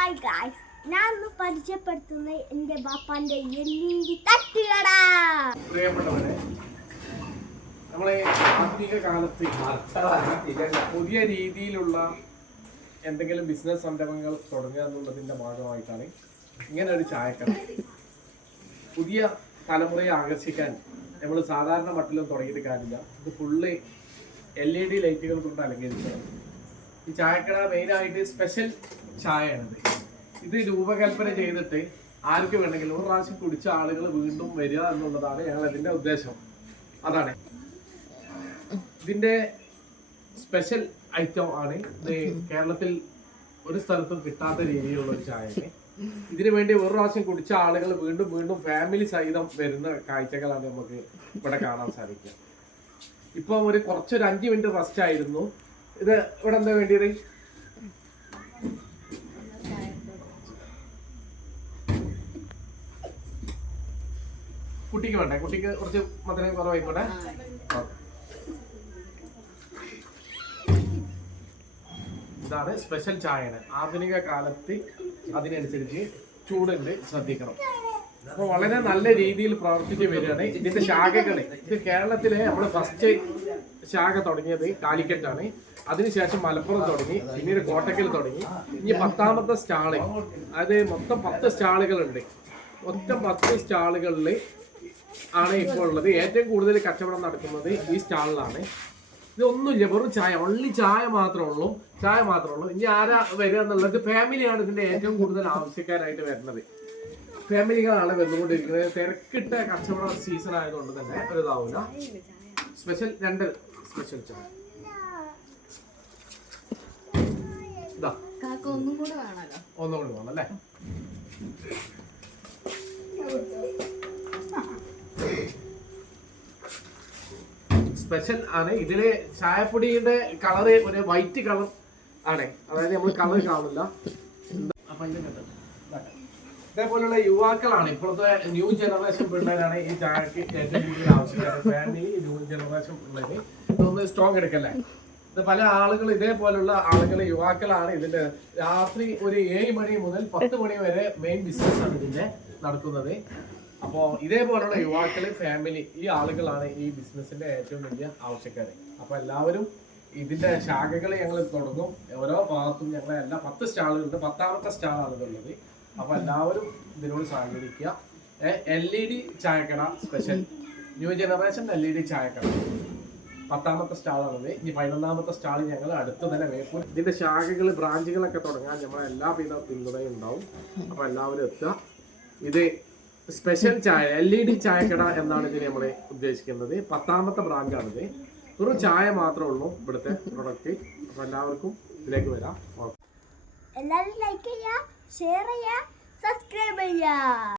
Hi guys ഞാൻ ഇന്ന് പരിചയപ്പെടുത്തുന്നത് എന്റെ ബാപ്പാന്റെ എല്ലിന്റെ തട്ടുകട. പ്രിയപ്പെട്ടവരെ നമ്മളെ ആധുനിക കാലത്ത് പുതിയ രീതിയിലുള്ള എന്തെങ്കിലും ബിസിനസ് സംരംഭങ്ങൾ തുടങ്ങുക എന്നുള്ളതിന്റെ ഭാഗമായിട്ടാണ് ഇങ്ങനെ ഒരു ചായക്കട. പുതിയ തലമുറയെ ആകർഷിക്കാൻ നമ്മൾ സാധാരണ മട്ടിലും തുടങ്ങിയിട്ട് കാര്യമില്ല. ഇത് ഫുള്ള് എൽ ഇ ഡി ലൈറ്റുകൾ കൊണ്ട് അലങ്കരിച്ചതാണ് ഈ ചായക്കട മെയിനായിട്ട് സ്പെഷ്യൽ ചായയാണിത്. ഇത് രൂപകൽപ്പന ചെയ്തിട്ട് ആർക്ക് വേണമെങ്കിലും ഒരു പ്രാവശ്യം കുടിച്ച ആളുകൾ വീണ്ടും വരിക എന്നുള്ളതാണ് ഞങ്ങൾ ഇതിന്റെ ഉദ്ദേശം. അതാണ്. ഇതിന്റെ സ്പെഷ്യൽ ഐറ്റം ആണ് ഇത് കേരളത്തിൽ ഒരു സ്ഥലത്തും കിട്ടാത്ത രീതിയിലുള്ള ഒരു ചായയാണ് ഇതിനു വേണ്ടി ഒരു പ്രാവശ്യം കുടിച്ച ആളുകൾ വീണ്ടും വീണ്ടും ഫാമിലി സഹിതം വരുന്ന കാഴ്ചകളാണ് നമുക്ക് ഇവിടെ കാണാൻ സാധിക്കുക. ഇപ്പം ഒരു കുറച്ചൊരു അഞ്ച് മിനിറ്റ് റെസ്റ്റ് ആയിരുന്നു. ഇത് ഇവിടെ എന്താ വേണ്ടിയത്? കുട്ടിക്ക് വേണ്ടേ? കുട്ടിക്ക് കുറച്ച് മധുരം കുറവായിക്കോട്ടെ. ഇതാണ് സ്പെഷ്യൽ ചായയാണ്. ആധുനിക കാലത്ത് അതിനനുസരിച്ച് ചൂടുണ്ട് ശ്രദ്ധിക്കണം. അപ്പോൾ വളരെ നല്ല രീതിയിൽ പ്രവർത്തിച്ച് വരികയാണ് ഇതിന്റെ ശാഖകൾ. ഇത് കേരളത്തിലെ നമ്മൾ ഫസ്റ്റ് ശാഖ തുടങ്ങിയത് കാലിക്കറ്റാണ് അതിനുശേഷം മലപ്പുറം തുടങ്ങി പിന്നീട് കോട്ടക്കൽ തുടങ്ങി. ഇനി പത്താമത്തെ സ്റ്റാൾ. അതായത് മൊത്തം പത്ത് സ്റ്റാളുകളുണ്ട്. മൊത്തം പത്ത് സ്റ്റാളുകളിൽ ആണ് ഇപ്പോൾ ഉള്ളത്. ഏറ്റവും കൂടുതൽ കച്ചവടം നടക്കുന്നത് ഈ സ്റ്റാളിലാണ്. ഇതൊന്നുമില്ല വെറും ചായ. ഓൺലി ചായ മാത്രമേ ഉള്ളൂ. ചായ മാത്രമേ ഉള്ളൂ. ഇനി ആരാ വരിക എന്നുള്ളത് ഫാമിലിയാണ് ഇതിന്റെ ഏറ്റവും കൂടുതൽ ആവശ്യക്കാരായിട്ട് വരുന്നത്. ഫാമിലികളാണ് വന്നുകൊണ്ടിരിക്കുന്നത്. തിരക്കിട്ട കച്ചവട സീസൺ ആയതുകൊണ്ട് തന്നെ ഒരു ഇതാവില്ല സ്പെഷ്യൽ രണ്ട് സ്പെഷ്യൽ ചായ. ഇതാ. ഒന്നും കൂടെ വേണമല്ലോ. ഒന്നുകൂടി വേണം അല്ലേ? സ്പെഷ്യൽ ആണ്. ഇതിൽ ചായപ്പൊടിയുടെ കളറ് ഒരു വൈറ്റ് കളർ ആണ്. അതായത് നമ്മൾ കളർ കാണില്ല? ഇതേപോലുള്ള യുവാക്കളാണ് ഇപ്പോഴത്തെ ന്യൂ ജനറേഷൻ പിള്ളേരാണ് ഈ ചായക്ക് ഏറ്റവും കൂടുതൽ ആവശ്യക്കാര്. ഫാമിലി ന്യൂ ജനറേഷൻ പിള്ളേര്. ഇതൊന്ന് സ്ട്രോങ് എടുക്കല്ലേ? ഇത് പല ആളുകൾ ഇതേപോലുള്ള ആളുകൾ യുവാക്കളാണ് ഇതിന്റെ രാത്രി ഒരു ഏഴ് മണി മുതൽ പത്ത് മണി വരെ മെയിൻ ബിസിനസ് ആണ് ഇതിന്റെ നടക്കുന്നത്. അപ്പോ ഇതേപോലുള്ള യുവാക്കൾ ഫാമിലി ഈ ആളുകളാണ് ഈ ബിസിനസിന്റെ ഏറ്റവും വലിയ ആവശ്യക്കാർ അപ്പോൾ എല്ലാവരും ഇതിന്റെ ശാഖകൾ ഞങ്ങൾ തുടങ്ങും. ഓരോ ഭാഗത്തും ഞങ്ങൾ എല്ലാ പത്ത് സ്റ്റാളുകളുണ്ട്. പത്താമത്തെ സ്റ്റാളാണ് ഇതുള്ളത്. അപ്പോൾ എല്ലാവരും ഇതിനോട് സഹകരിക്കുക. എൽ ഇ ഡി ചായക്കട special new generation L E D ചായക്കട. പത്താമത്തെ സ്റ്റാളാണത്. ഇനി പതിനൊന്നാമത്തെ സ്റ്റാൾ ഞങ്ങൾ അടുത്ത് തന്നെ വേപ്പൂർ. ഇതിന്റെ ശാഖകൾ ബ്രാഞ്ചുകളൊക്കെ തുടങ്ങാൻ നമ്മൾ എല്ലാ പിന്തുണയും ഉണ്ടാവും. അപ്പോൾ എല്ലാവരും എത്തുക. ഇത് സ്പെഷ്യൽ ചായ എൽ ഇ ഡി ചായക്കട എന്നാണ് ഇതിന് നമ്മൾ ഉദ്ദേശിക്കുന്നത്. പത്താമത്തെ ബ്രാഞ്ചാണിത് ഒരു ചായ മാത്രമേ ഉള്ളൂ ഇവിടുത്തെ പ്രൊഡക്റ്റ് അപ്പൊ എല്ലാവർക്കും ഇതിലേക്ക് വരാം. എല്ലാവരും ലൈക്ക് ചെയ്യുക ഷെയർ ചെയ്യുക സബ്സ്ക്രൈബ് ചെയ്യുക